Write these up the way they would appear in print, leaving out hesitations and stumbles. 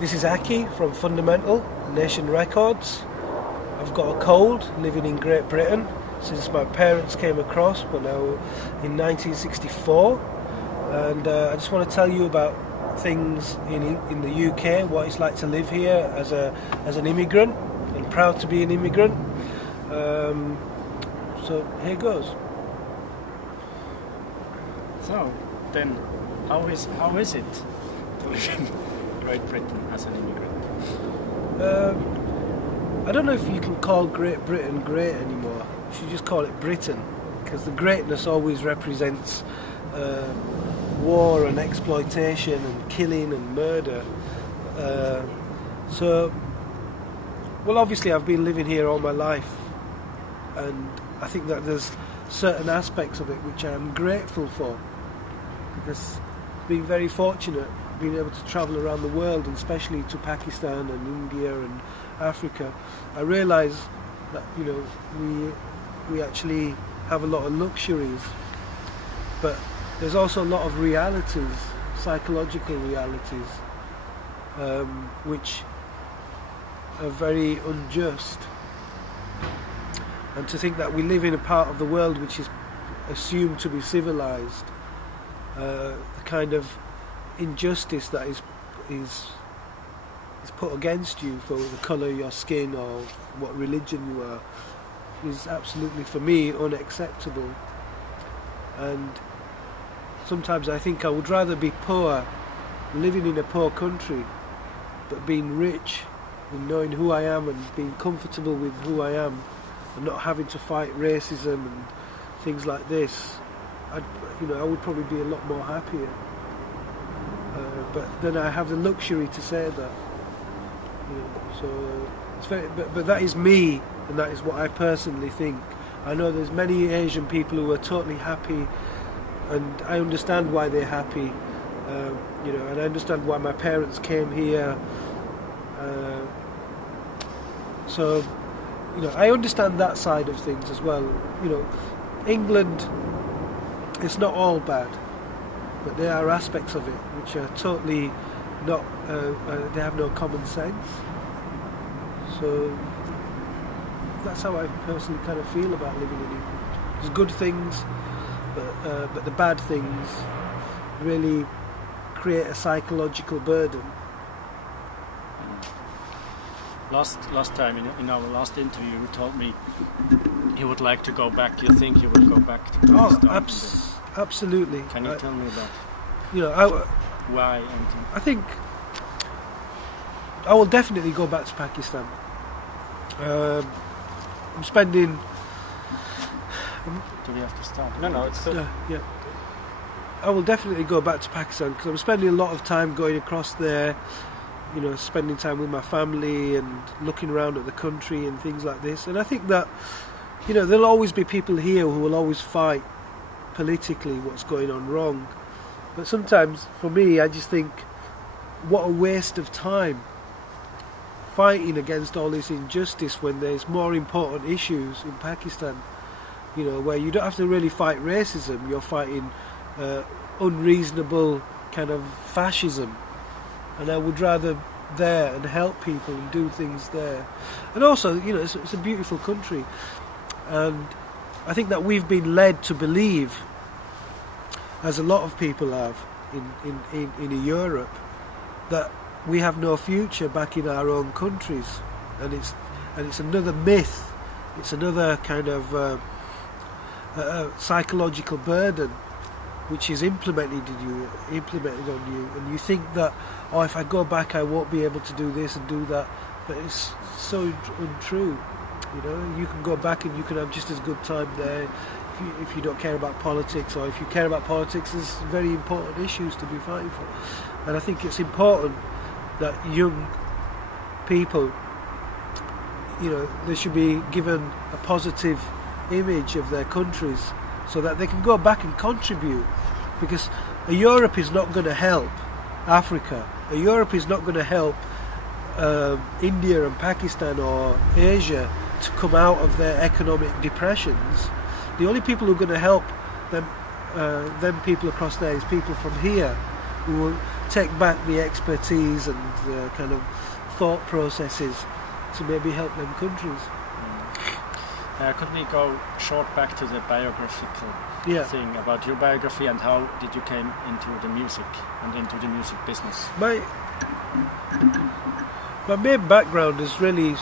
This is Aki from Fundamental Nation Records. I've got a cold, living in Great Britain since my parents came across when I was in 1964, and I just want to tell you about things in the UK, what it's like to live here as an immigrant, and proud to be an immigrant. So here goes. So then, how is it to live in Great Britain as an immigrant? I don't know if you can call Great Britain great anymore. You should just call it Britain, because the greatness always represents war and exploitation and killing and murder. Well, obviously I've been living here all my life, and I think that there's certain aspects of it which I'm grateful for, because being very fortunate, being able to travel around the world, and especially to Pakistan and India and Africa, I realise that we actually have a lot of luxuries, but there's also a lot of realities, psychological realities, which are very unjust. And to think that we live in a part of the world which is assumed to be civilized, the kind of injustice that is put against you for the colour of your skin or what religion you are is absolutely, for me, unacceptable. And sometimes I think I would rather be poor, living in a poor country, but being rich and knowing who I am and being comfortable with who I am, and not having to fight racism and things like this. I would probably be a lot more happier. But then I have the luxury to say that. So it's very, but that is me, and that is what I personally think. I know there's many Asian people who are totally happy, and I understand why they're happy. And I understand why my parents came here. So I understand that side of things as well. England, it's not all bad, but there are aspects of it which are totally not, they have no common sense. So that's how I personally kind of feel about living in England. There's good things, but the bad things really create a psychological burden. Last time in our last interview, you told me you would like to go back. You think you would go back to Pakistan? Absolutely. Can you tell me about why? I think I will definitely go back to Pakistan. I'm spending. Do we have to start? No, it's still. Yeah. I will definitely go back to Pakistan because I'm spending a lot of time going across there. Spending time with my family and looking around at the country and things like this. And I think that, there'll always be people here who will always fight politically what's going on wrong. But sometimes, for me, I just think, what a waste of time fighting against all this injustice when there's more important issues in Pakistan, where you don't have to really fight racism, you're fighting unreasonable kind of fascism. And I would rather there and help people and do things there. And also, it's a beautiful country. And I think that we've been led to believe, as a lot of people have in Europe, that we have no future back in our own countries. And it's another myth. It's another kind of psychological burden which is implemented on you, and you think that, if I go back I won't be able to do this and do that, but it's so untrue. You can go back and you can have just as good time there if you don't care about politics, or if you care about politics, there's very important issues to be fighting for. And I think it's important that young people, they should be given a positive image of their countries, so that they can go back and contribute, because Europe is not going to help Africa. Europe is not going to help India and Pakistan or Asia to come out of their economic depressions. The only people who are going to help them people across there is people from here who take back the expertise and the kind of thought processes to maybe help them countries. Could we go short back to the biographical thing about your biography and how did you came into the music and into the music business? My main background is really,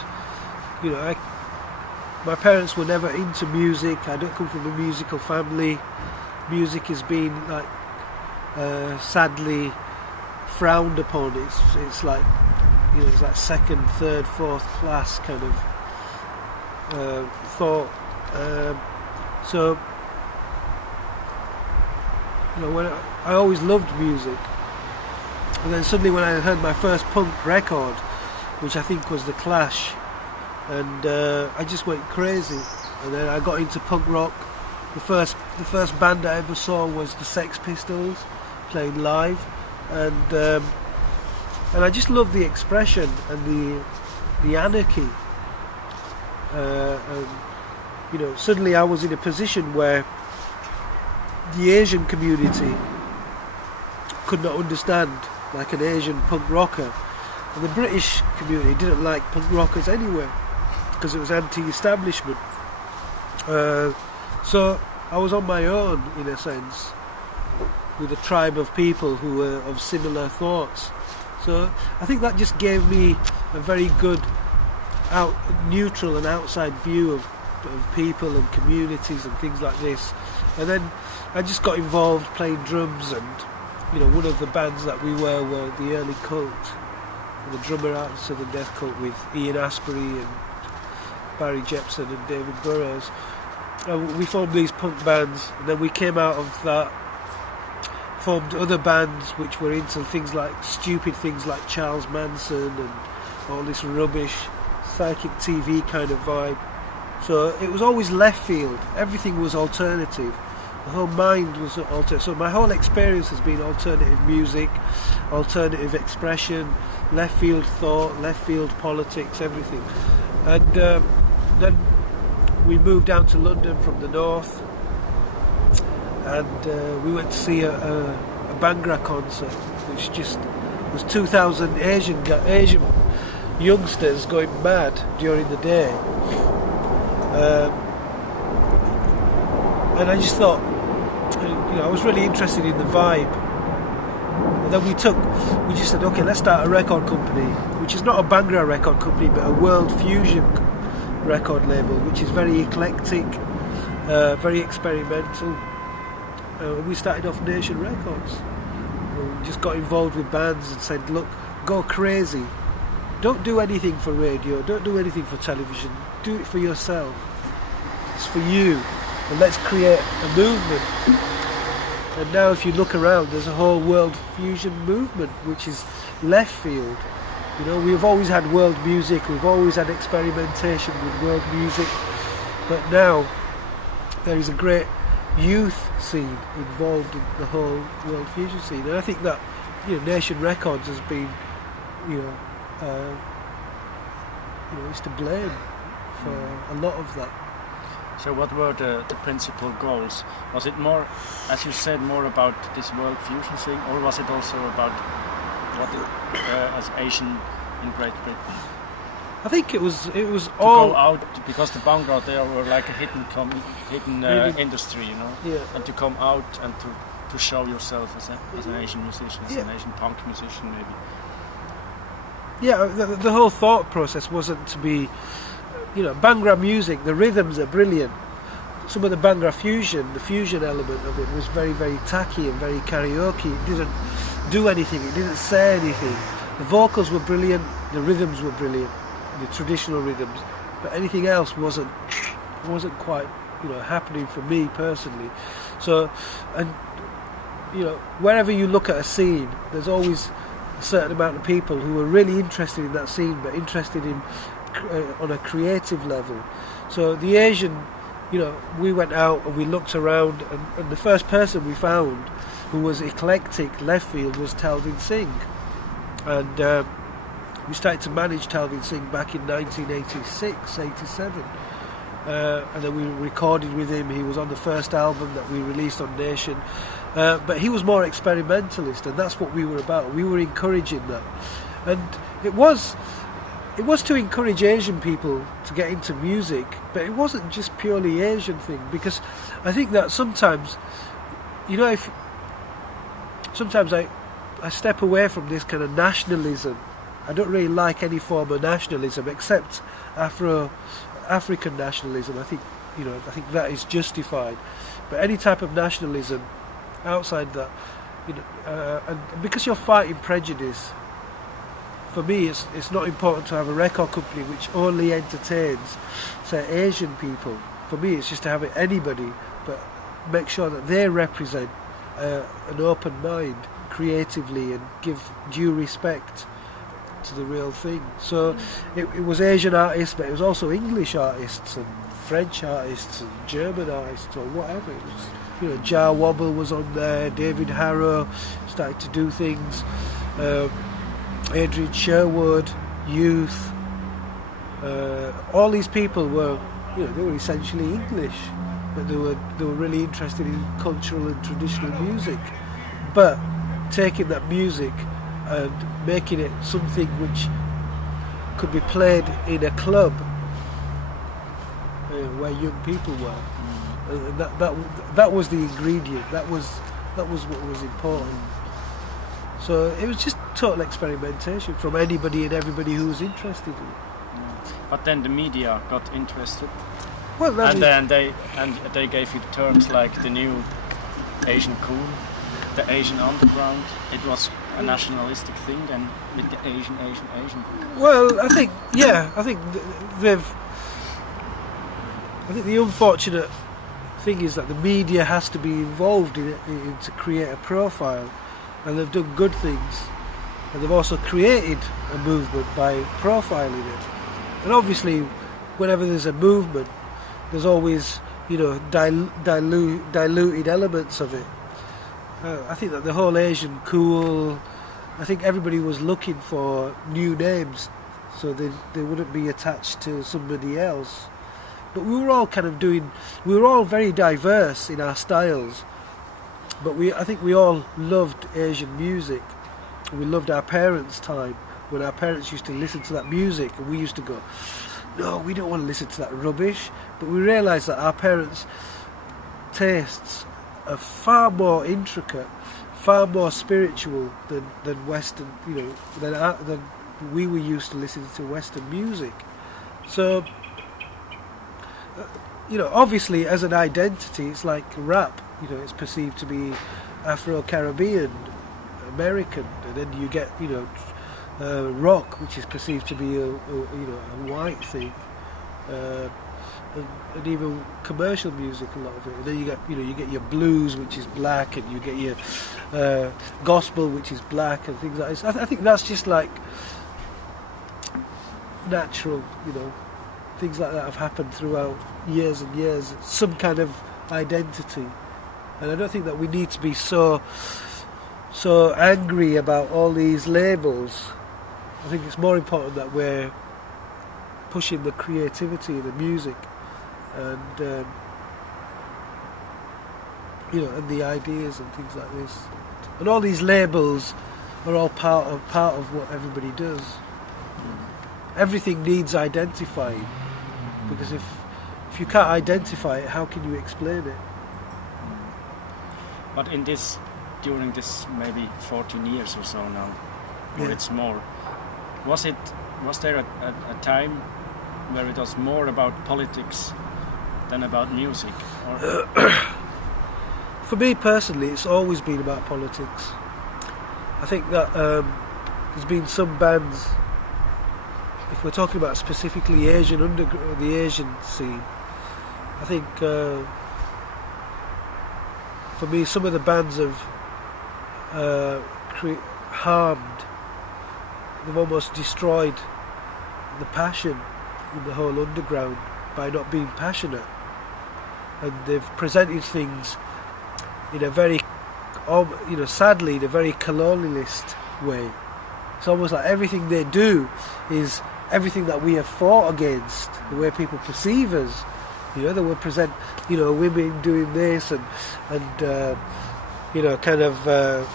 my parents were never into music. I don't come from a musical family. Music has been sadly frowned upon. It's like it's like second, third, fourth class kind of thought. So when I always loved music, and then suddenly when I heard my first punk record, which I think was The Clash, and I just went crazy. And then I got into punk rock. The first band I ever saw was the Sex Pistols playing live, and I just loved the expression and the anarchy. And suddenly I was in a position where the Asian community could not understand like an Asian punk rocker, and the British community didn't like punk rockers anyway because it was anti-establishment. So I was on my own in a sense with a tribe of people who were of similar thoughts. So I think that just gave me a very good neutral and outside view of people and communities and things like this. And then I just got involved playing drums, and one of the bands that we were the early Cult, the drummer out of Southern Death Cult with Ian Astbury and Barry Jepson and David Burrows. We formed these punk bands, and then we came out of that, formed other bands which were into stupid things like Charles Manson and all this rubbish, psychic TV kind of vibe. So it was always left field. Everything was alternative. The whole mind was alternative. So my whole experience has been alternative music, alternative expression, left field thought, left field politics, everything. And then we moved down to London from the north, and we went to see a Bhangra concert, which just was 2,000 Asian youngsters going mad during the day. And I just thought, I was really interested in the vibe. And then we just said, okay, let's start a record company, which is not a Bhangra record company, but a world fusion record label, which is very eclectic, very experimental. We started off Nation Records. We just got involved with bands and said, look, go crazy. Don't do anything for radio, don't do anything for television, do it for yourself. It's for you, and let's create a movement. And now if you look around, there's a whole world fusion movement, which is left field. We've always had world music, we've always had experimentation with world music, but now there is a great youth scene involved in the whole world fusion scene. And I think that Nation Records has been is to blame for a lot of that. So what were the principal goals? Was it more, as you said, more about this world fusion thing, or was it also about what as Asian in Great Britain? I think it was to all go out, because the Bhangra there were like a hidden industry, and to come out and to show yourself as an Asian musician, as an Asian punk musician, maybe. Yeah, the whole thought process wasn't to be, Bhangra music, the rhythms are brilliant. Some of the Bhangra fusion, the fusion element of it was very, very tacky and very karaoke. It didn't do anything, it didn't say anything. The vocals were brilliant, the rhythms were brilliant, the traditional rhythms, but anything else wasn't quite, happening for me personally. So, and, wherever you look at a scene, there's always a certain amount of people who are really interested in that scene, but interested in on a creative level. So the Asian, we went out and we looked around, and the first person we found who was eclectic left field was Talvin Singh, and we started to manage Talvin Singh back in 1986, 87, and then we recorded with him. He was on the first album that we released on Nation, but he was more experimentalist, and that's what we were about. We were encouraging that, and it was to encourage Asian people to get into music, but it wasn't just purely Asian thing, because I think that sometimes, you know, sometimes I step away from this kind of nationalism. I don't really like any form of nationalism except African nationalism. I think that is justified, but any type of nationalism outside that, and because you're fighting prejudice, for me it's not important to have a record company which only entertains, say, Asian people. For me it's just to have anybody, but make sure that they represent an open mind creatively and give due respect to the real thing. So it was Asian artists, but it was also English artists and French artists and German artists or whatever. It was, Jar Wobble was on there, David Harrow started to do things, Adrian Sherwood, Youth, all these people were, they were essentially English, but they were really interested in cultural and traditional music, but taking that music and making it something which could be played in a club where young people were, and that was the ingredient. That was what was important. So it was just total experimentation from anybody and everybody who was interested in it. But then the media got interested, well, and they gave you terms like the new Asian cool, the Asian underground. It was a nationalistic thing, and with the Asian. Well, I think the unfortunate thing is that the media has to be involved in it to create a profile, and they've done good things, and they've also created a movement by profiling it. And obviously, whenever there's a movement, there's always diluted elements of it. I think that the whole Asian cool, I think everybody was looking for new names so they wouldn't be attached to somebody else. But we were all very diverse in our styles, but I think we all loved Asian music. We loved our parents' time, when our parents used to listen to that music, and we used to go, no, we don't want to listen to that rubbish. But we realised that our parents' tastes are far more intricate, far more spiritual than Western, than we were used to listening to Western music. So, obviously as an identity, it's like rap. It's perceived to be Afro-Caribbean, American, and then you get, rock, which is perceived to be a white thing. And even commercial music, a lot of it. And then you get your blues, which is black, and you get your gospel, which is black, and things like this. I think that's just like natural, things like that have happened throughout years and years. Some kind of identity, and I don't think that we need to be so angry about all these labels. I think it's more important that we're pushing the creativity in the music, and and the ideas and things like this. And all these labels are all part of what everybody does. Everything needs identifying, because if you can't identify it, how can you explain it? But during this maybe 14 years or so now, or it's more, was there a time where it was more about politics than about music? Or? For me personally, it's always been about politics. I think that there's been some bands, if we're talking about specifically the Asian scene, I think for me some of the bands have harmed, they've almost destroyed the passion in the whole underground by not being passionate, and they've presented things in a very, sadly, in a very colonialist way. It's almost like everything they do is everything that we have fought against, the way people perceive us. You know, they would present, you know, women doing this and you know, kind of the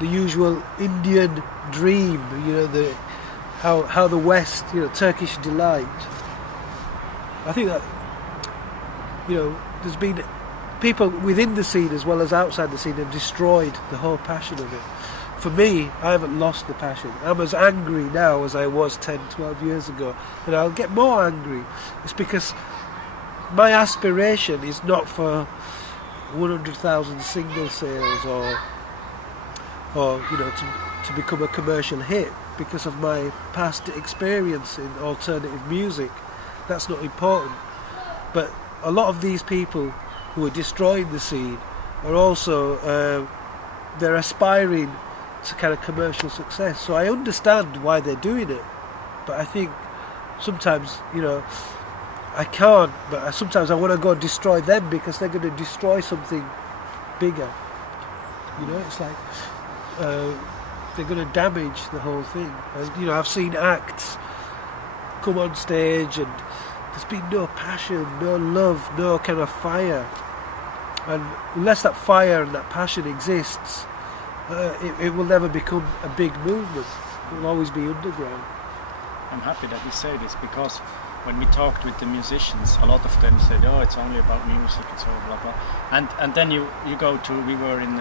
usual Indian dream. You know, how the West, you know, Turkish delight. I think that, you know, there's been people within the scene as well as outside the scene have destroyed the whole passion of it. For me, I haven't lost the passion. I'm as angry now as I was 10, 12 years ago, and I'll get more angry. It's because my aspiration is not for 100,000 single sales or you know, to become a commercial hit because of my past experience in alternative music. That's not important. But a lot of these people who are destroying the scene are also they're aspiring to kind of commercial success. So I understand why they're doing it, but I think sometimes, you know, I can't. But sometimes I want to go and destroy them because they're going to destroy something bigger. You know, it's like they're going to damage the whole thing. And, you know, I've seen acts come on stage and there's been no passion, no love, no kind of fire. And unless that fire and that passion exists, it will never become a big movement. It will always be underground. I'm happy that you say this, because when we talked with the musicians, a lot of them said, "Oh, it's only about music, it's all blah blah." And then you go to, we were in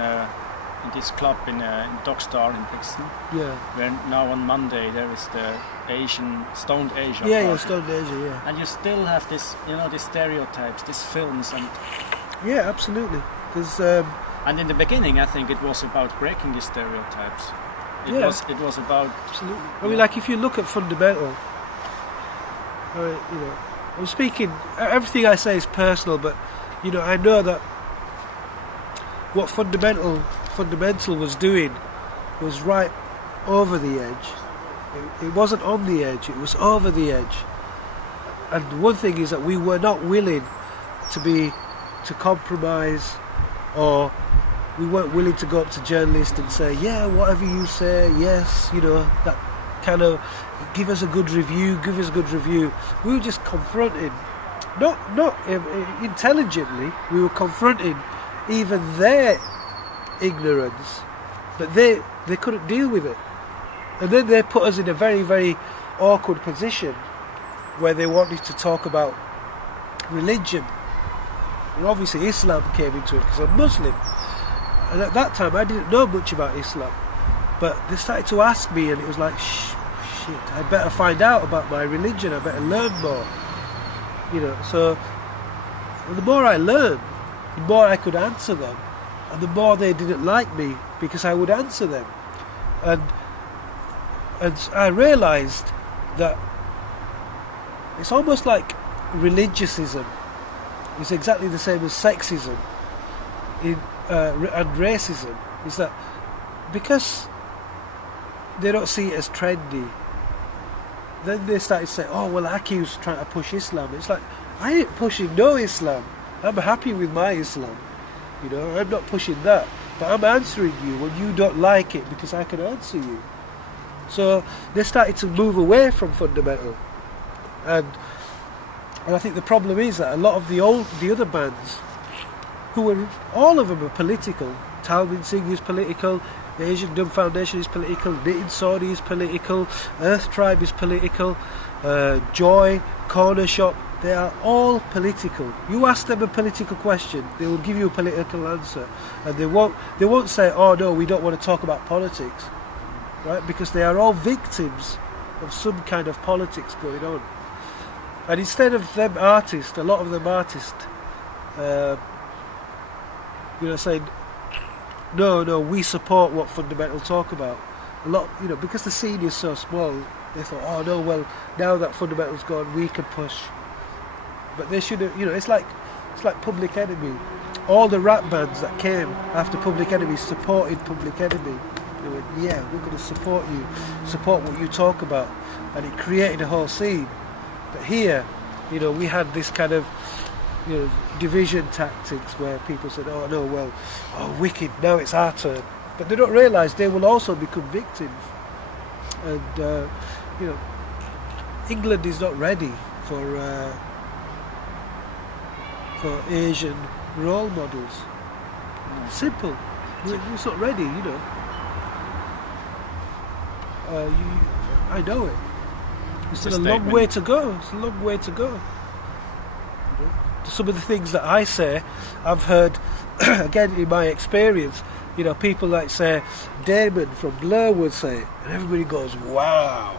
this club in Dockstar in Brixton. Yeah. Where now on Monday there is the Stoned Asia. Yeah, party. yeah, Stoned Asia, yeah. And you still have this, you know, these stereotypes, these films, and yeah, absolutely. There's and in the beginning, I think it was about breaking these stereotypes. It was about, absolutely. I mean, like if you look at fundamental, you know, I'm speaking. Everything I say is personal, but you know, I know that what fundamental was doing was right over the edge. It wasn't on the edge; it was over the edge. And one thing is that we were not willing to compromise, or we weren't willing to go up to journalists and say, yeah, whatever you say, yes, you know, that kind of, give us a good review. We were just confronting, not intelligently, we were confronting even their ignorance, but they couldn't deal with it. And then they put us in a very, very awkward position where they wanted to talk about religion. And obviously Islam came into it because I'm Muslim. And at that time I didn't know much about Islam. But they started to ask me, and it was like, shit, I better find out about my religion, I better learn more. You know, so the more I learned, the more I could answer them. And the more they didn't like me because I would answer them. And I realised that it's almost like religiosism is exactly the same as sexism and racism. Is that because they don't see it as trendy, then they started to say, oh well, Aki's trying to push Islam. It's like, I ain't pushing no Islam. I'm happy with my Islam. You know, I'm not pushing that, but I'm answering you when you don't like it because I can answer you. So they started to move away from fundamental, and I think the problem is that a lot of the other bands, all of them are political. Talvin Singh is political, the Asian Dub Foundation is political, Knitting Saudi is political, Earth Tribe is political, Joy, Corner Shop, they are all political. You ask them a political question, they will give you a political answer, and they won't say, oh no, we don't want to talk about politics, right? Because they are all victims of some kind of politics going on. And instead of them artists, a lot of them artists, you know, saying, no, we support what fundamental talk about. A lot, you know, because the scene is so small, they thought, oh no, well, now that fundamental's gone, we can push. But they should have, you know, it's like Public Enemy. All the rap bands that came after Public Enemy supported Public Enemy. They went, yeah, we're going to support you, support what you talk about, and it created a whole scene. But here, you know, we had this kind of, you know, division tactics where people said, oh no, well, oh wicked, now it's our turn. But they don't realise they will also become victims. And, you know, England is not ready for for Asian role models. Simple. It's not ready, you know. I know it. It's still a long way to go. It's a long way to go. You know? Some of the things that I say, I've heard, again, in my experience, you know, people like, say, Damon from Blur would say it, and everybody goes, wow.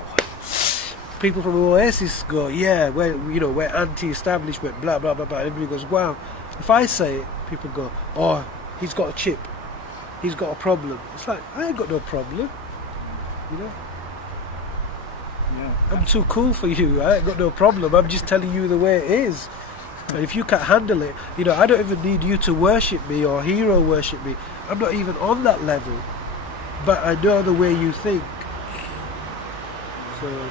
People from Oasis go, yeah, we're anti-establishment, blah, blah, blah, blah. Everybody goes, wow. If I say it, people go, oh, he's got a chip. He's got a problem. It's like, I ain't got no problem. You know? Yeah. I'm too cool for you. I ain't got no problem. I'm just telling you the way it is. And if you can't handle it, you know, I don't even need you to worship me or hero worship me. I'm not even on that level. But I know the way you think. So,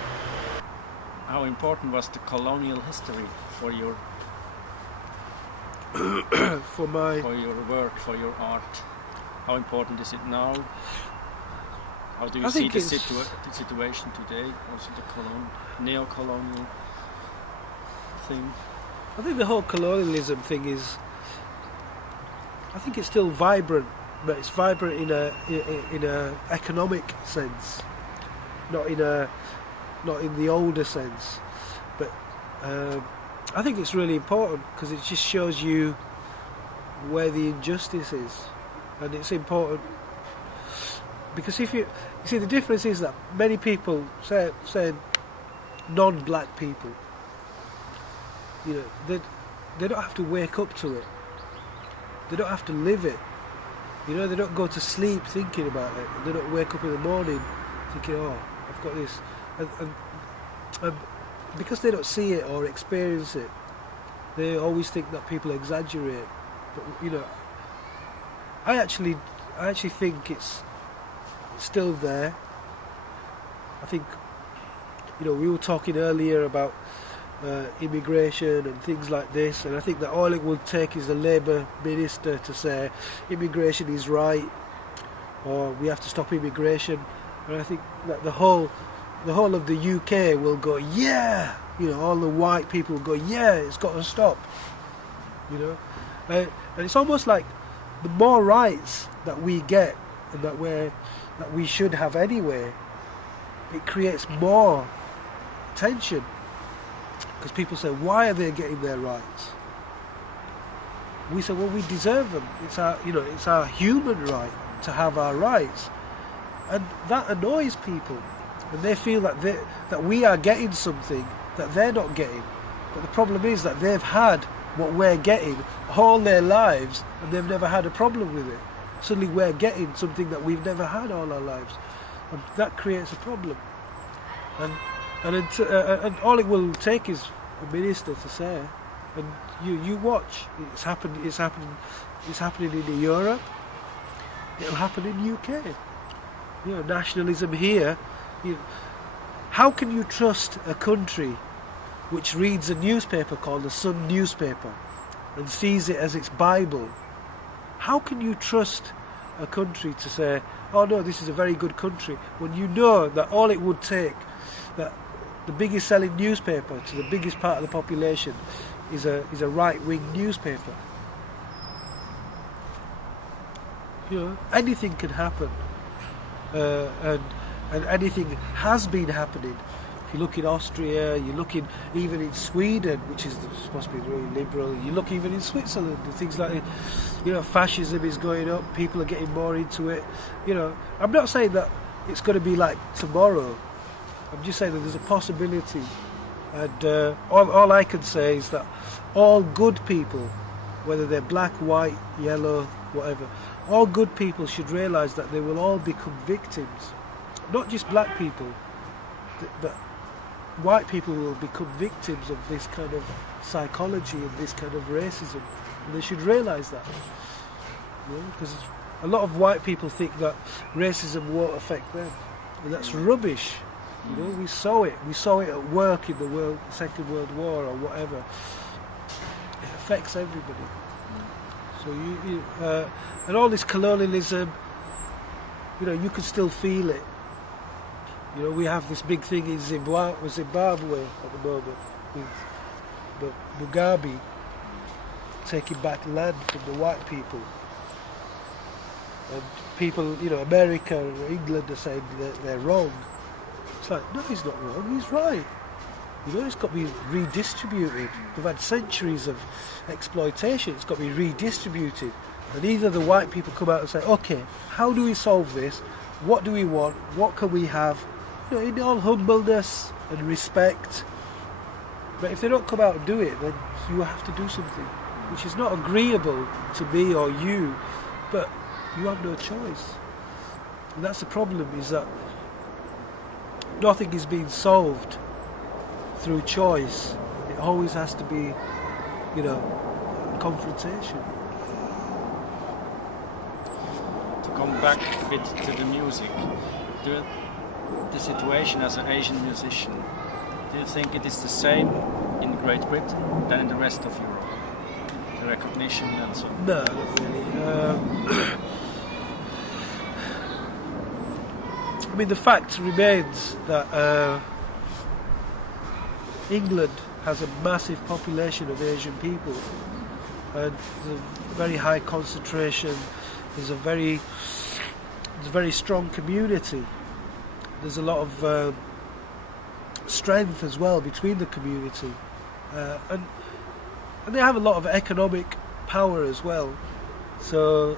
how important was the colonial history for your for your work, for your art? How important is it now? How do you I see think the situation today? Also the neo-colonial thing? I think the whole colonialism thing is, I think it's still vibrant, but it's vibrant in a economic sense, not in the older sense. But I think it's really important because it just shows you where the injustice is, and it's important because if you see, the difference is that many people say non-black people, you know, they don't have to wake up to it. They don't have to live it. You know, they don't go to sleep thinking about it. They don't wake up in the morning thinking, oh, I've got this. And because they don't see it or experience it, they always think that people exaggerate. But, you know, I actually think it's still there. I think, you know, we were talking earlier about immigration and things like this, and I think that all it will take is a Labour minister to say immigration is right, or we have to stop immigration, and I think that the whole of the UK will go, yeah, you know, all the white people will go, yeah, it's got to stop, you know, and it's almost like the more rights that we get and that we should have anyway, it creates more tension. Because people say, why are they getting their rights? We say, well, we deserve them. It's our human right to have our rights, and that annoys people, and they feel that we are getting something that they're not getting. But the problem is that they've had what we're getting all their lives, and they've never had a problem with it. Suddenly, we're getting something that we've never had all our lives, and that creates a problem. And all it will take is a minister to say, and you watch. It's happening in Europe. It'll happen in UK. You know, nationalism here. How can you trust a country which reads a newspaper called the Sun newspaper and sees it as its Bible? How can you trust a country to say, oh no, this is a very good country, when you know that all it would take, that the biggest selling newspaper to the biggest part of the population is a right-wing newspaper? You know, anything can happen, and anything has been happening. If you look in Austria, you look in even in Sweden, which is supposed to be really liberal. You look even in Switzerland and things like that. You know, fascism is going up. People are getting more into it. You know, I'm not saying that it's going to be like tomorrow. I'm just saying that there's a possibility, and all I can say is that all good people, whether they're black, white, yellow, whatever, all good people should realise that they will all become victims. Not just black people, but white people will become victims of this kind of psychology and this kind of racism, and they should realise that. You know, because a lot of white people think that racism won't affect them, and that's rubbish. You know, we saw it at work in the Second World War or whatever. It affects everybody. So and all this colonialism, you know, you can still feel it. You know, we have this big thing in Zimbabwe at the moment with Mugabe, taking back land from the white people. And people, you know, America or England are saying that they're wrong. It's like, no, he's not wrong, he's right. You know, it's got to be redistributed. We've had centuries of exploitation, it's got to be redistributed. And either the white people come out and say, okay, how do we solve this? What do we want? What can we have? You know, in all humbleness and respect. But if they don't come out and do it, then you have to do something, which is not agreeable to me or you, but you have no choice. And that's the problem, is that nothing is being solved through choice. It always has to be, you know, a confrontation. To come back a bit to the music, the situation as an Asian musician, do you think it is the same in Great Britain than in the rest of Europe? The recognition and so on? No, not really. I mean, the fact remains that England has a massive population of Asian people, and there's a very high concentration. There's a very strong community. There's a lot of strength as well between the community, and they have a lot of economic power as well. So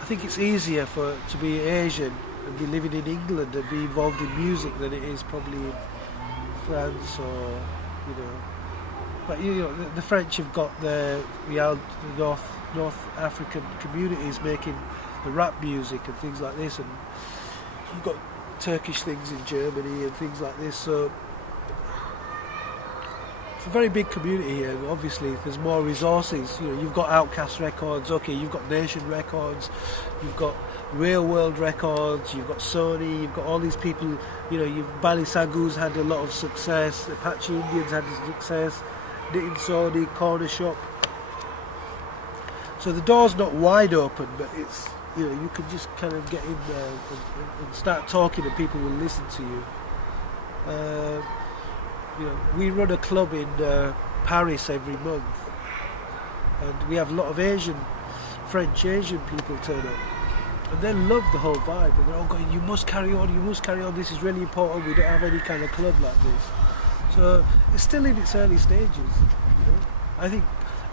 I think it's easier to be Asian and be living in England and be involved in music than it is probably in France or, you know. But you know, the French have got the North African communities making the rap music and things like this, and you've got Turkish things in Germany and things like this. So it's a very big community here, and obviously there's more resources. You know, you've got Outcast Records, okay, you've got Nation Records, you've got Real World Records, you've got Sony, you've got all these people. You know, Balisagu's had a lot of success, Apache Indians had success, Knitting Sony, Corner Shop. So the door's not wide open, but it's, you know, you can just kind of get in there and start talking, and people will listen to you. You know, we run a club in Paris every month, and we have a lot of French Asian people turn up, and they love the whole vibe, and they're all going, you must carry on, this is really important, we don't have any kind of club like this. So it's still in its early stages, you know.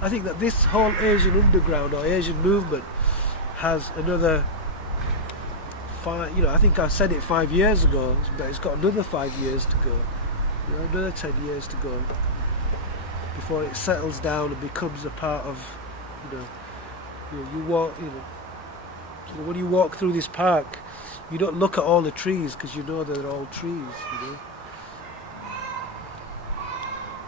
I think that this whole Asian underground or Asian movement has another 5, you know, I think I said it 5 years ago, but it's got another 5 years to go. You know, another 10 years to go before it settles down and becomes a part of, you walk, when you walk through this park, you don't look at all the trees because you know they're all trees, you know.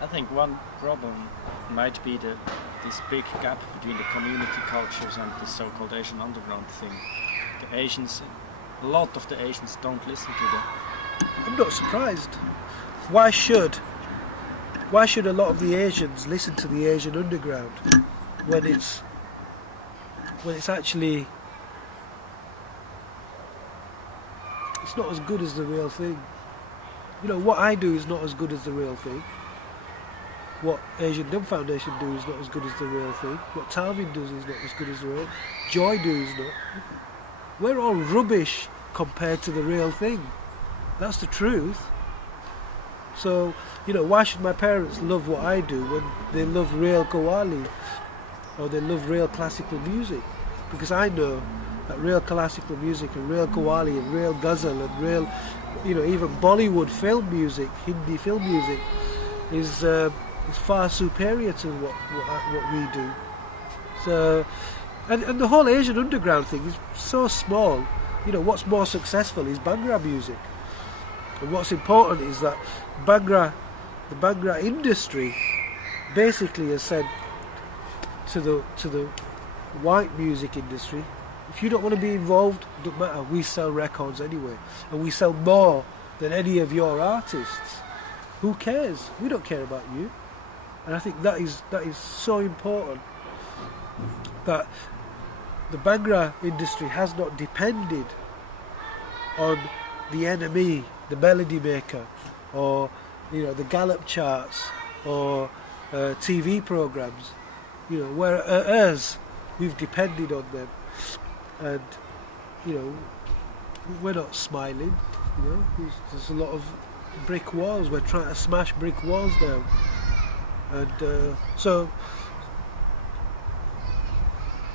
I think one problem might be this big gap between the community cultures and the so-called Asian underground thing. The Asians, a lot of the Asians don't listen to them. I'm not surprised. Why should a lot of the Asians listen to the Asian underground when it's actually, it's not as good as the real thing. You know, what I do is not as good as the real thing. What Asian Dub Foundation do is not as good as the real thing. What Talvin does is not as good as the real. Joy do is not. We're all rubbish compared to the real thing. That's the truth. So, you know, why should my parents love what I do when they love real Qawwali or they love real classical music? Because I know that real classical music and real Qawwali and real ghazal and real, you know, even Bollywood film music, Hindi film music is far superior to what we do. So, and the whole Asian underground thing is so small. You know, what's more successful is Bhangra music. And what's important is that the Bhangra industry basically has said to the white music industry, if you don't want to be involved, it doesn't matter, we sell records anyway. And we sell more than any of your artists. Who cares? We don't care about you. And I think that is so important, that the Bhangra industry has not depended on the enemy, the melody maker, or, you know, the Gallup charts, or, TV programs, whereas we've depended on them, and we're not smiling. There's a lot of brick walls. We're trying to smash brick walls down, and so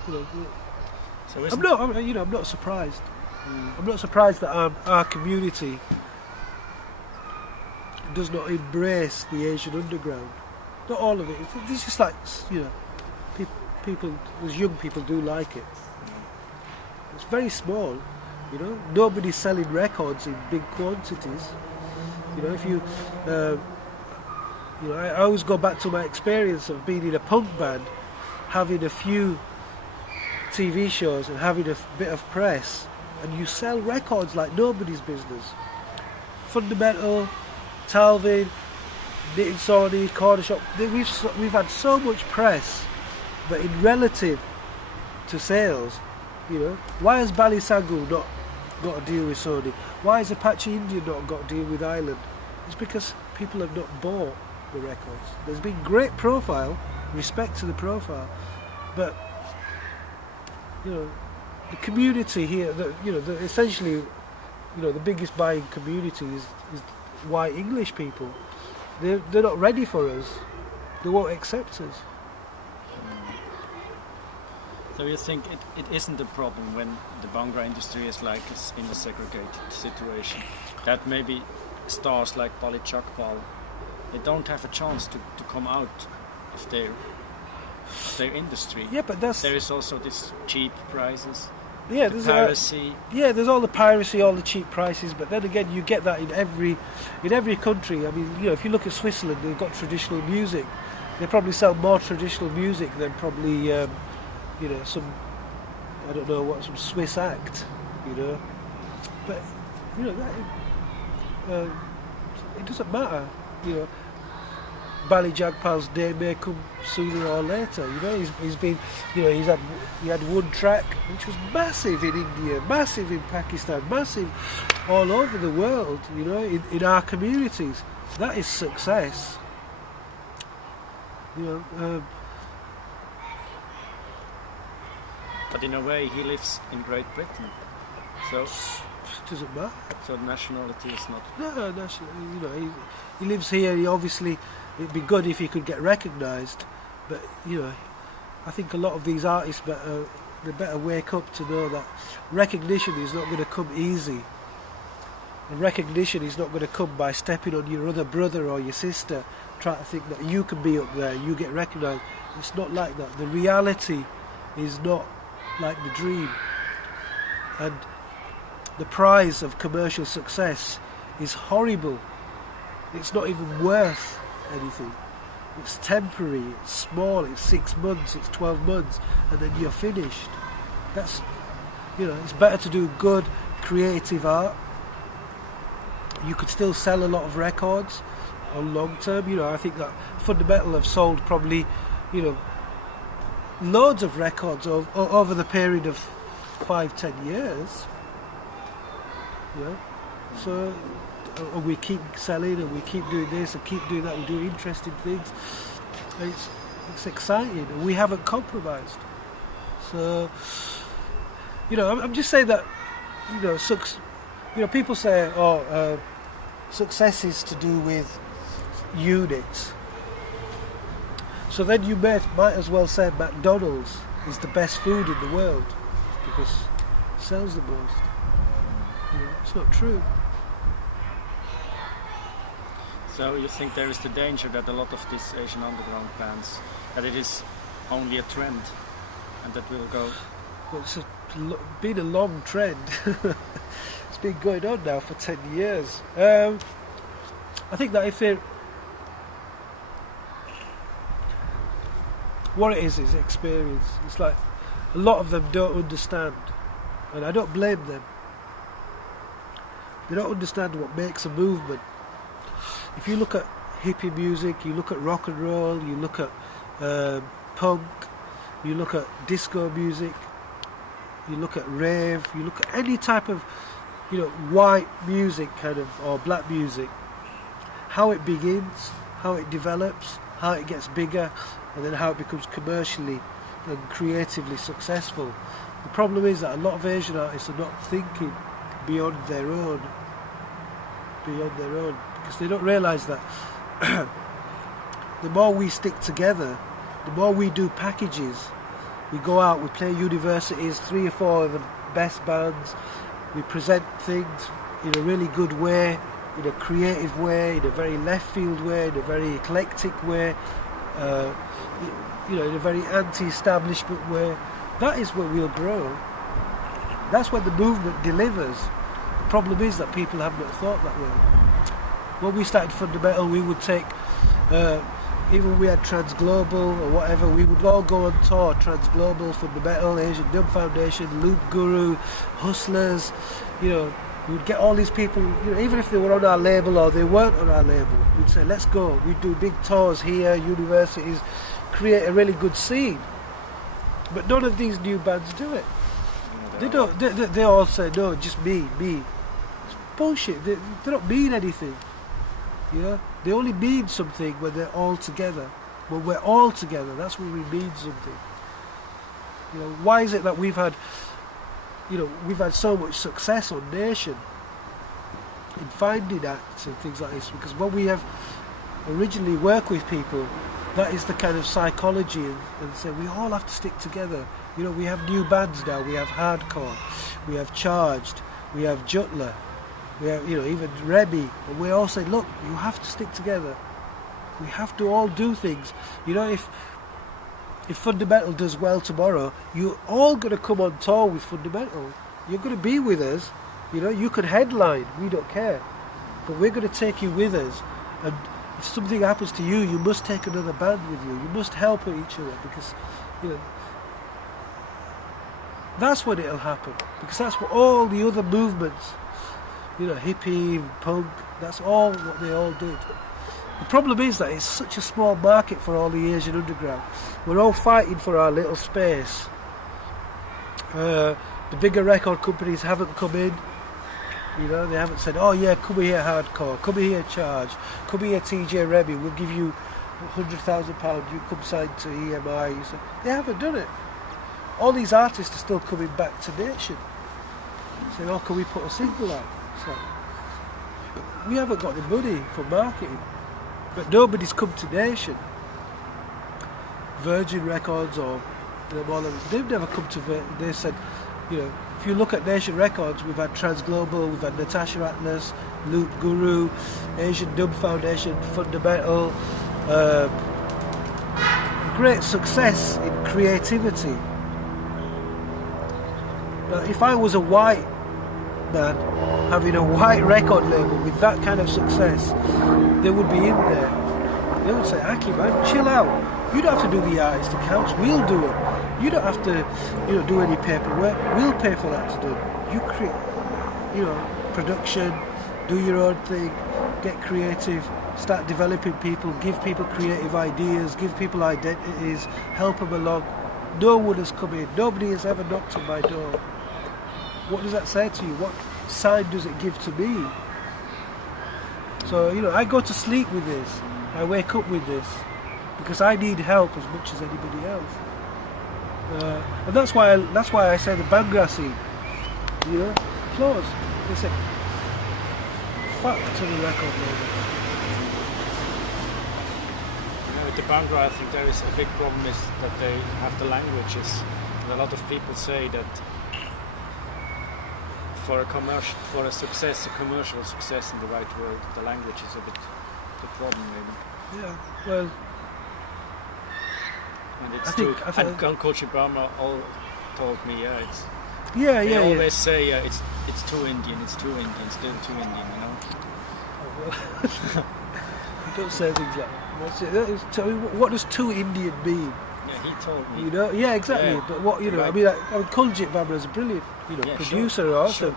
I'm not surprised. I'm not surprised that our community does not embrace the Asian underground. Not all of it. It's just like, people, as young people, do like it. It's very small. Nobody's selling records in big quantities. If you, I always go back to my experience of being in a punk band, having a few TV shows and having a bit of press, and you sell records like nobody's business. Fundamental, Talvin, Knitting Sony, Corner Shop. We've had so much press, but in relative to sales, why has Balisangu not got a deal with Sony? Why has Apache India not got a deal with Island? It's because people have not bought the records. There's been great profile, respect to the profile, but the community here, essentially, the biggest buying community is white English people. They're not ready for us. They won't accept us. So you think it isn't a problem when the Bhangra industry is in a segregated situation, that maybe stars like Pali Chakpal, they don't have a chance to come out of their industry. Yeah, but there is also this cheap prices. Yeah, there's piracy. There's all the piracy, all the cheap prices. But then again, you get that in every country. I mean, if you look at Switzerland, they've got traditional music. They probably sell more traditional music than probably some, I don't know what, some Swiss act. But that, it doesn't matter. Bali Jagpal's day may come sooner or later. He's been, he had one track which was massive in India, massive in Pakistan, massive all over the world. In our communities, that is success. But in a way, he lives in Great Britain, so doesn't matter. So nationality is not. No, he lives here. He obviously. It'd be good if he could get recognised, but I think a lot of these artists they better wake up to know that recognition is not going to come easy. And recognition is not going to come by stepping on your other brother or your sister, trying to think that you can be up there, you get recognised. It's not like that. The reality is not like the dream, and the prize of commercial success is horrible. It's not even worth anything. It's temporary, it's small, it's 6 months, it's 12 months, and then you're finished. That's, it's better to do good, creative art. You could still sell a lot of records on long term. I think that Fundamental have sold probably, loads of records over the period of 5-10 years. So. And we keep selling, and we keep doing this, and keep doing that. We do interesting things. And it's exciting, and we haven't compromised. So, I'm just saying that, people say, success is to do with units. So then you might as well say McDonald's is the best food in the world because it sells the most. It's not true. So you think there is the danger that a lot of these Asian underground bands, that it is only a trend, and that will go? Well, it's been a long trend. It's been going on now for 10 years. I think that what it is experience. It's like a lot of them don't understand, and I don't blame them. They don't understand what makes a movement. If you look at hippie music, you look at rock and roll, you look at punk, you look at disco music, you look at rave, you look at any type of white music or black music, how it begins, how it develops, how it gets bigger, and then how it becomes commercially and creatively successful. The problem is that a lot of Asian artists are not thinking beyond their own, because they don't realise that the more we stick together, the more we do packages. We go out, we play universities, 3 or 4 of the best bands, we present things in a really good way, in a creative way, in a very left field way, in a very eclectic way, in a very anti-establishment way. That is where we'll grow. That's when the movement delivers. The problem is that people have not thought that way. When we started Fundamental, we would take, even when we had Transglobal or whatever, we would all go on tour, Transglobal, Fundamental, Asian Dub Foundation, Loop Guru, Hustlers, we would get all these people, even if they were on our label or they weren't on our label, we'd say, let's go. We'd do big tours here, universities, create a really good scene. But none of these new bands do it. They don't. They all say, no, just me. It's bullshit. They don't mean anything. They only mean something when they're all together. When we're all together, that's when we mean something. Why is it that we've had so much success on Nation in finding acts and things like this? Because when we have originally worked with people, that is the kind of psychology, and say we all have to stick together. We have new bands now. We have Hardcore, we have Charged, we have Jutla, we have even Rebby, and we all say, look, you have to stick together. We have to all do things. If Fundamental does well tomorrow, you're all going to come on tour with Fundamental. You're going to be with us. You could headline. We don't care, but we're going to take you with us. And if something happens to you, you must take another band with you. You must help each other, because that's when it'll happen. Because that's what all the other movements, hippie, punk, that's all what they all did. The problem is that it's such a small market for all the Asian underground. We're all fighting for our little space. The bigger record companies haven't come in. They haven't said, oh yeah, come here Hardcore, come here Charge, come here TJ Remy, we'll give you £100,000, you come sign to EMI. They haven't done it. All these artists are still coming back to Nation, saying, oh, can we put a single out? It's like, we haven't got the money for marketing, but nobody's come to Nation. Virgin Records or they've never come to they said, if you look at Nation Records, we've had Transglobal, we've had Natasha Atlas, Loop Guru, Asian Dub Foundation, Fundamental, great success in creativity. Now, if I was a white man having a white record label with that kind of success, they would be in there. They would say, Aki, man, chill out. You don't have to do the artist accounts, we'll do it. You don't have to, do any paperwork. We'll pay for that to do. You create, production, do your own thing, get creative, start developing people, give people creative ideas, give people identities, help them along. No one has come in. Nobody has ever knocked on my door. What does that say to you? What sign does it give to me? So, I go to sleep with this. I wake up with this because I need help as much as anybody else. And that's why I say the Bhangra scene, applause. They say, fuck to the record labels. With the Bhangra, I think there is a big problem is that they have the languages. And a lot of people say that for a commercial success in the right world, the language is a bit the problem, maybe. Yeah, well. And it's and Coach Brahma all told me, they always say it's too Indian, still too Indian, Oh, well. You don't say things like that. Tell me, what does too Indian mean? Yeah, he told me. Yeah, exactly. Yeah. But what Right. Kuljit Bhabra is a brilliant, producer sure, also.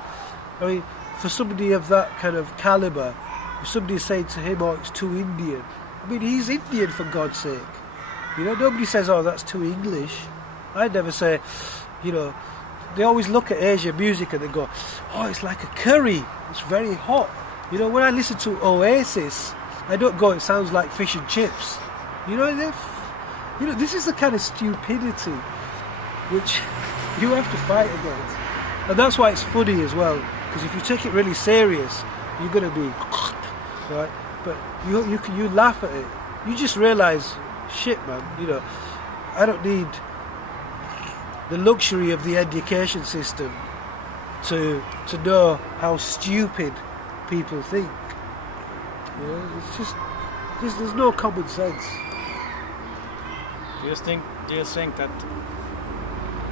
Sure. For somebody of that kind of caliber, if somebody's saying to him, "Oh, it's too Indian," he's Indian for God's sake. Nobody says, "Oh, that's too English." I'd never say, they always look at Asian music and they go, "Oh, it's like a curry. It's very hot." When I listen to Oasis, I don't go, "It sounds like fish and chips." You know, this is the kind of stupidity which you have to fight against. And that's why it's funny as well, because if you take it really serious, you're going to be, right? But you laugh at it. You just realise, shit, man, you know, I don't need the luxury of the education system to know how stupid people think. You know, it's just there's no common sense. Do you think that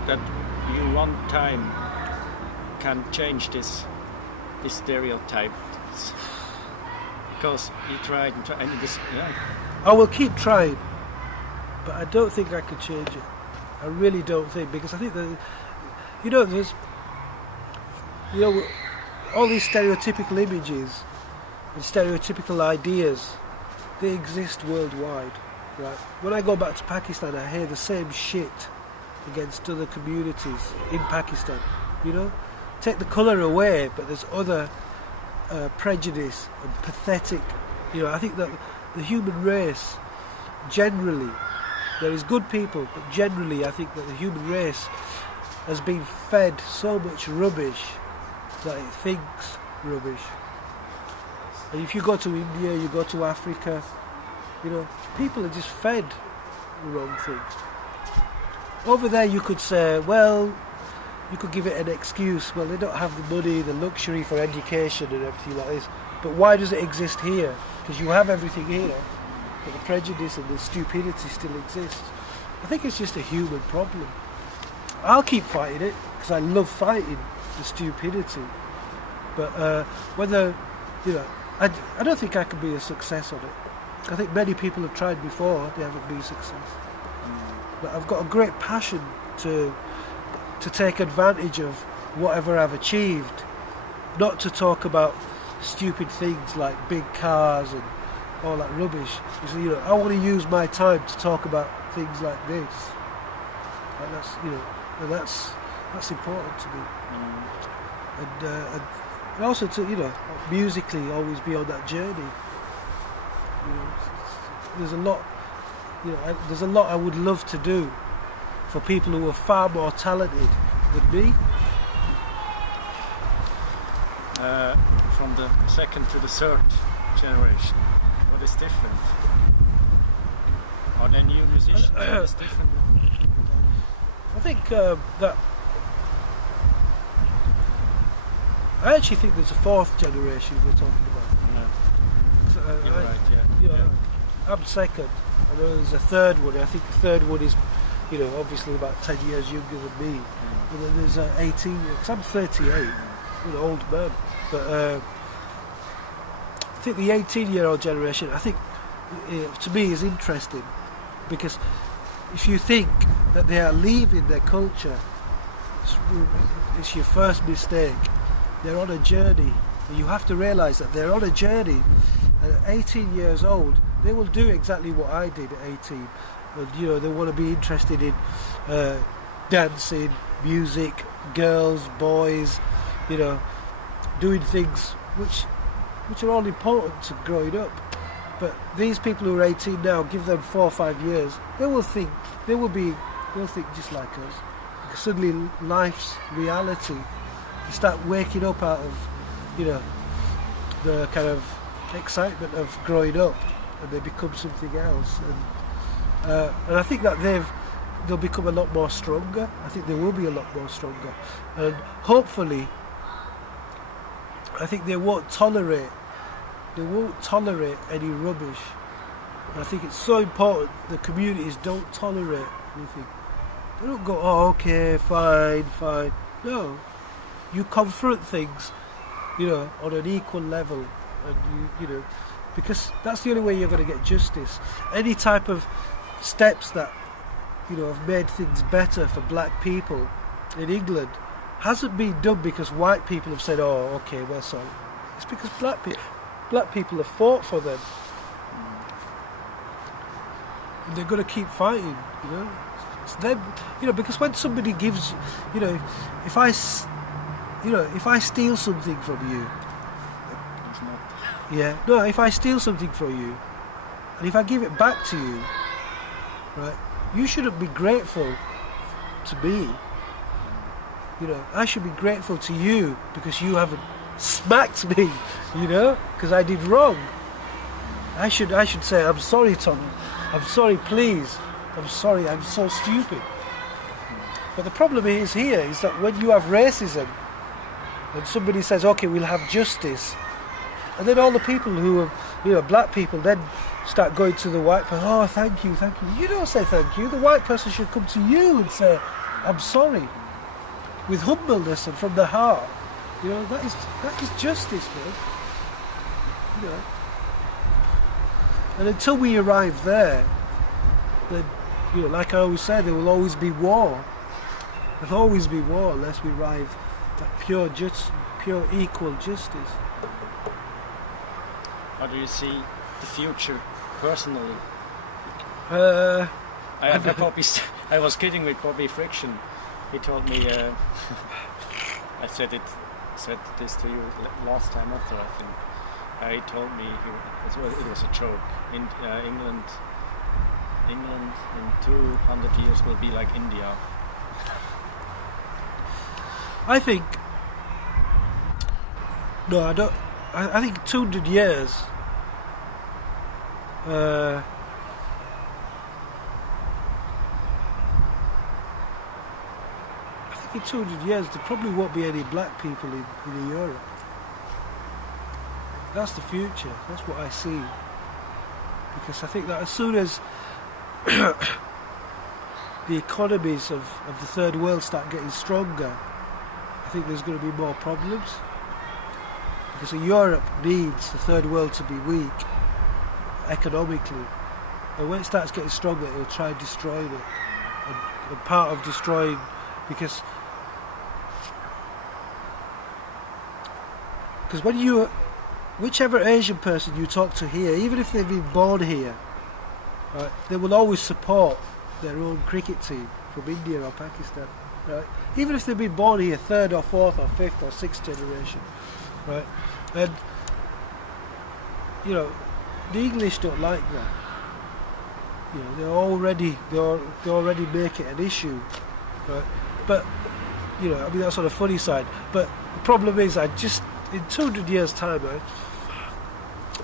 you one time can change this stereotype? Because you tried and this, yeah. I will keep trying, but I don't think I could change it. I really don't think, because I think that, you know, there's, you know, all these stereotypical images and stereotypical ideas, they exist worldwide, right? When I go back to Pakistan, I hear the same shit against other communities in Pakistan, you know? Take the colour away, but there's other prejudice and pathetic, you know. I think that the human race, generally, there is good people, but generally I think that the human race has been fed so much rubbish that it thinks rubbish. And if you go to India, you go to Africa, you know, people are just fed the wrong things. Over there you could say, well, you could give it an excuse, well, they don't have the money, the luxury for education and everything like this. But why does it exist here? Because you have everything here, but the prejudice and the stupidity still exists. I think it's just a human problem. I'll keep fighting it, because I love fighting the stupidity. But whether, you know, I don't think I can be a success on it. I think many people have tried before, they haven't been a success. But I've got a great passion to take advantage of whatever I've achieved, not to talk about stupid things like big cars and all that rubbish. You know, I want to use my time to talk about things like this, and that's, you know, and that's important to me. And also to, you know, musically always be on that journey. You know, there's a lot, you know, there's a lot I would love to do for people who are far more talented than me. From the second to the third generation, what is different? Are there new musicians? What is different? I think that I actually think there's a fourth generation we're talking about. No. So, You're right, yeah. You know, I'm second. I know there's a third one. I think the third one is, you know, obviously about 10 years younger than me. And then there's 18 years, because I'm 38, I'm an old man. But I think the 18-year-old generation, I think, to me, is interesting, because if you think that they are leaving their culture, it's your first mistake. They're on a journey, and you have to realise that they're on a journey. And at 18 years old, they will do exactly what I did at 18. And, you know, they want to be interested in dancing, music, girls, boys, you know, doing things which are all important to growing up. But these people who are 18 now, give them 4 or 5 years, they'll think just like us. Because suddenly life's reality, you start waking up out of, you know, the kind of excitement of growing up, and they become something else. And I think that they'll become a lot more stronger. I think they will be a lot more stronger, and hopefully, I think they won't tolerate any rubbish. And I think it's so important the communities don't tolerate anything. They don't go, oh, okay, fine. No, you confront things, you know, on an equal level, and you know, because that's the only way you're going to get justice. Any type of steps that, you know, have made things better for black people in England hasn't been done because white people have said, oh, okay, we're sorry. It's because black people have fought for them. And they're going to keep fighting, you know. It's them, you know, because when somebody gives, you know, if I steal something from you, if I steal something from you, and if I give it back to you, right? You shouldn't be grateful to me. You know, I should be grateful to you because you haven't smacked me, you know, because I did wrong. I should say, I'm sorry, Tom. I'm sorry, please. I'm sorry, I'm so stupid. But the problem is here is that when you have racism and somebody says, okay, we'll have justice, and then all the people who are, you know, black people then start going to the white person, oh, thank you, thank you. You don't say thank you. The white person should come to you and say, I'm sorry, with humbleness and from the heart. You know, that is justice, man. You know. And until we arrive there, then, you know, like I always say, there will always be war. There'll always be war unless we arrive at pure equal justice. How do you see the future personally? I was kidding with Bobby Friction. He told me, I said this to you last time after, I think. He told me it was a joke. In England in 200 years will be like India. I think. No, I don't. I think 200 years. I think in 200 years there probably won't be any black people in Europe. That's the future. That's what I see. Because I think that as soon as the economies of the third world start getting stronger, I think there's going to be more problems. Because Europe needs the third world to be weak economically. And when it starts getting stronger, it'll try destroying it. And part of destroying, because when whichever Asian person you talk to here, even if they've been born here, right, they will always support their own cricket team from India or Pakistan, right? Even if they've been born here third or fourth or fifth or sixth generation, right? And you know, the English don't like that. You know, they already make it an issue, right? But you know, I mean, that's on the funny side. But the problem is, in 200 years' time,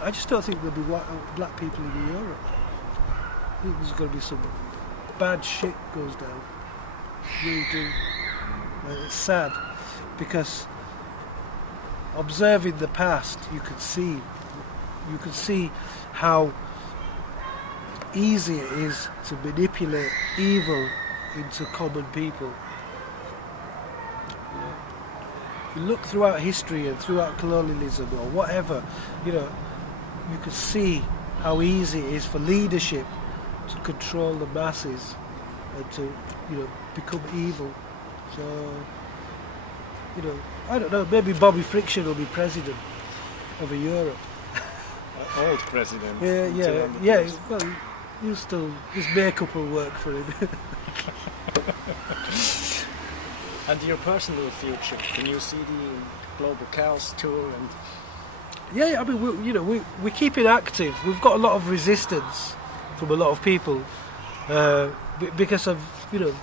I just don't think there'll be black people in Europe. I think there's going to be some bad shit goes down. Really do. It's sad because observing the past, you can see how easy it is to manipulate evil into common people. You look throughout history and throughout colonialism or whatever, you know, you can see how easy it is for leadership to control the masses and to, you know, become evil. So, you know, I don't know, maybe Bobby Friction will be president of Europe. Old president. Yeah. Well, his makeup will work for him. And your personal future, can you see the global chaos tour? And yeah, I mean, we're keeping active. We've got a lot of resistance from a lot of people because of, you know,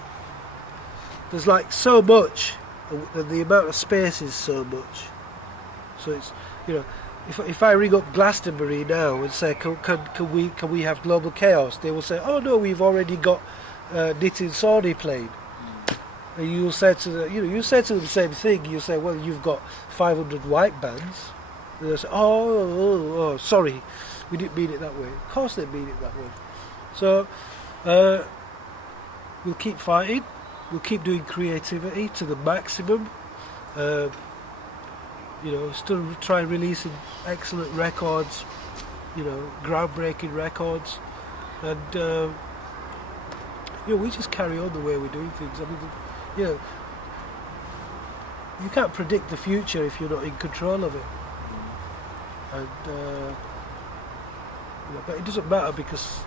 there's like so much, and the amount of space is so much. So it's, you know, if I ring up Glastonbury now and say, can we have global chaos? They will say, oh no, we've already got Nitin Sawhney playing. And you'll say to them the same thing. You say, well, you've got 500 white bands. And they'll say, oh, sorry, we didn't mean it that way. Of course they mean it that way. So we'll keep fighting. We'll keep doing creativity to the maximum. You know, still try releasing excellent records. You know, groundbreaking records, and you know, we just carry on the way we're doing things. I mean, you know, you can't predict the future if you're not in control of it. And you know, but it doesn't matter because,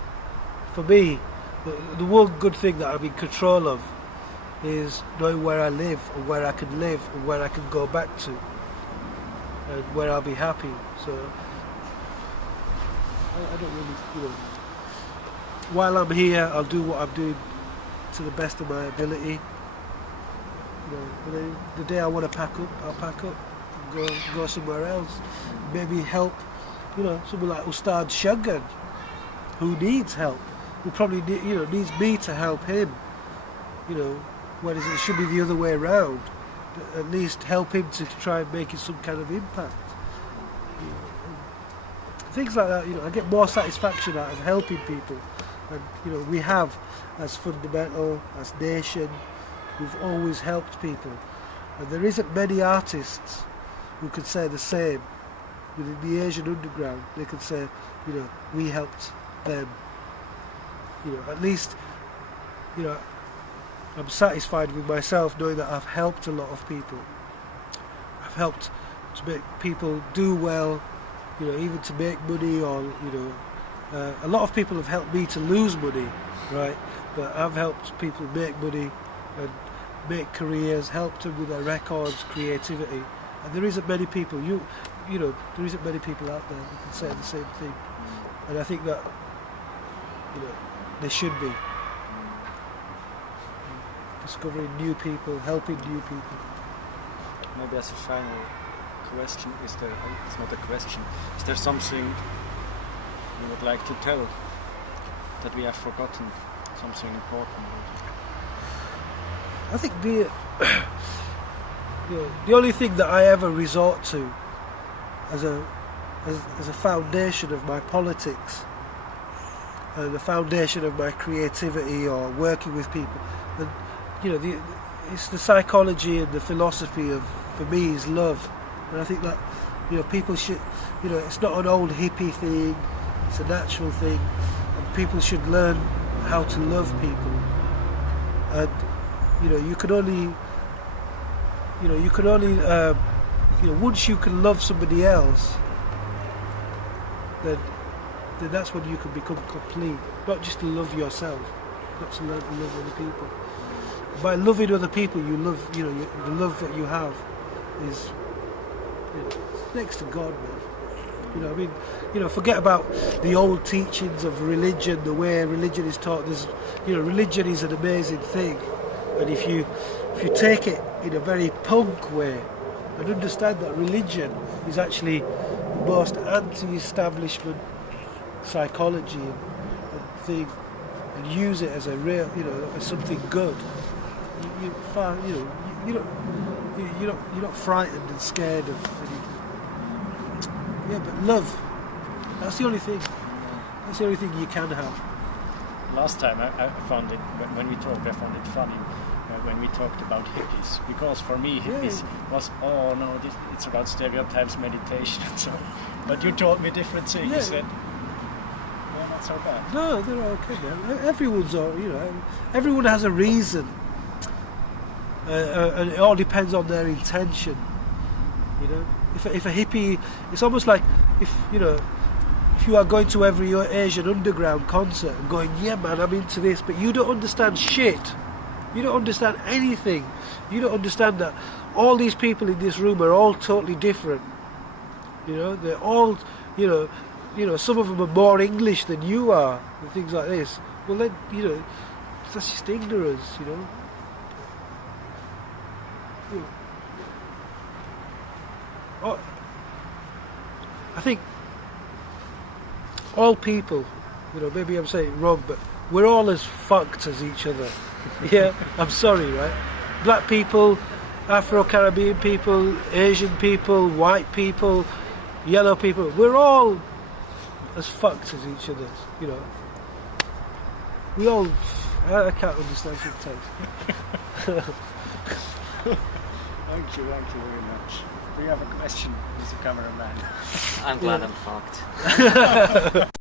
for me, the one good thing that I'm in control of is knowing where I live and where I can live and where I can go back to and where I'll be happy. So I don't really, you know, while I'm here, I'll do what I'm doing to the best of my ability. And then the day I want to pack up, I'll pack up and go somewhere else. Maybe help, someone like Ustad Shagan, who needs help, who probably needs me to help him. Whereas it should be the other way around. At least help him to try and make some kind of impact. Things like that, I get more satisfaction out of helping people. And we have, as Fundamental, as Nation, we've always helped people. And there isn't many artists who can say the same. Within the Asian underground, they can say, we helped them. At least, I'm satisfied with myself knowing that I've helped a lot of people. I've helped to make people do well, even to make money, or a lot of people have helped me to lose money, right? But I've helped people make money and make careers, helped them with their records, creativity. And there isn't many people, there isn't many people out there who can say the same thing. And I think that, there should be. Discovering new people, helping new people. Maybe as a final question, it's not a question, is there something you would like to tell that we have forgotten, something important? I think the only thing that I ever resort to as a foundation of my politics and the foundation of my creativity or working with people, and it's the psychology and the philosophy of, for me, is love. And I think that people should, it's not an old hippie thing, it's a natural thing, and people should learn how to love people. And you can only once you can love somebody else, then that's when you can become complete. Not just to love yourself, not to learn to love other people. By loving other people, you love, the love that you have is, next to God, man. Forget about the old teachings of religion, the way religion is taught. Religion is an amazing thing, and if you take it in a very punk way and understand that religion is actually the most anti-establishment psychology and thing, and use it as a real, as something good. You're not frightened and scared of anything. Yeah, but love, that's the only thing. That's the only thing you can have. Last time I found it, when we talked, I found it funny when we talked about hippies, because for me hippies was, it's about stereotypes, meditation and so on. But you told me different things. You said they're not so bad. No, they're okay, man. Everyone has a reason. And it all depends on their intention. If a hippie, it's almost like if you are going to every Asian underground concert and going, yeah man, I'm into this, but you don't understand shit. You don't understand anything. You don't understand that all these people in this room are all totally different. They're all, some of them are more English than you are, and things like this. Well then, that's just ignorance, I think all people, maybe I'm saying it wrong, but we're all as fucked as each other. Yeah, I'm sorry, right? Black people, Afro-Caribbean people, Asian people, white people, yellow people, we're all as fucked as each other, We all, I can't understand sometimes. Thank you very much. Do you have a question, Mr. Cameraman? I'm glad I'm fucked.